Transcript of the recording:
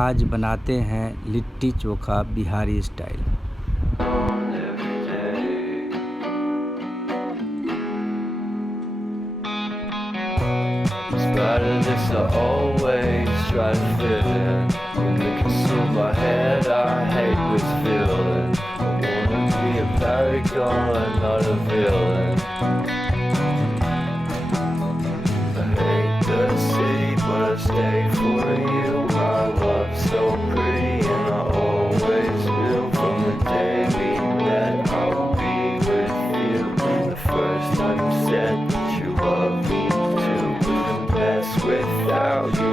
आज बनाते हैं litti chokha Bihari style. Spite of this, I always try to fit in. When they consume my head, I hate this feeling. I wanna be a paragon, not a villain. I hate the city, but I stay for you. My love's so pretty, and I always will. From the day we met, I will be with you. The first time you said that you love me too. Couldn't mess without you.